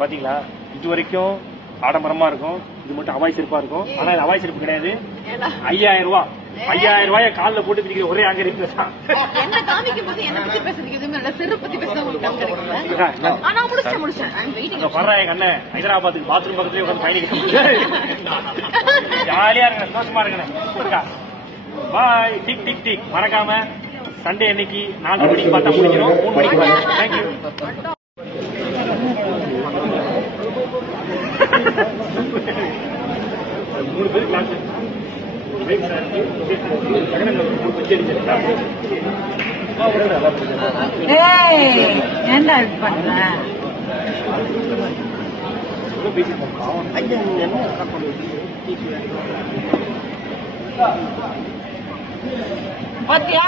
பாத்தீங்களா, இது வரைக்கும் ஆடம்பரமா இருக்கும், இது மட்டும் அவாய் சிறப்பா இருக்கும். ஆனா இது அவாய் சிறப்பு கிடையாது. 5000 ரூபாய் 5000 ரூபாய காலில் போட்டு பிடிக்கிற ஒரே அங்க இருக்கு. என்ன காமிக்கும் போது என்ன பத்தி பேசுறதுக்கு எதுவுமே இல்ல, செருப்பு பத்தி பேச முடிச்சேன். பர்றாங்க அண்ணன் ஹைதராபாத்துக்கு பாத்ரூம் பக்கத்துலயே உட்காந்து பயணிக்க ஜாலியா இருக்கேன், சந்தோஷமா இருக்கேன். பாய். Tick tick tick. மறக்காம சண்டே அன்னைக்கு 4 மணிக்கு பார்த்தா முடிக்கணும், 3 மணிக்கு பாருங்க. தேங்க்யூ. 3 பேர் கிளாஸ் ஏன்டா இது பண்ற? பாத்தியா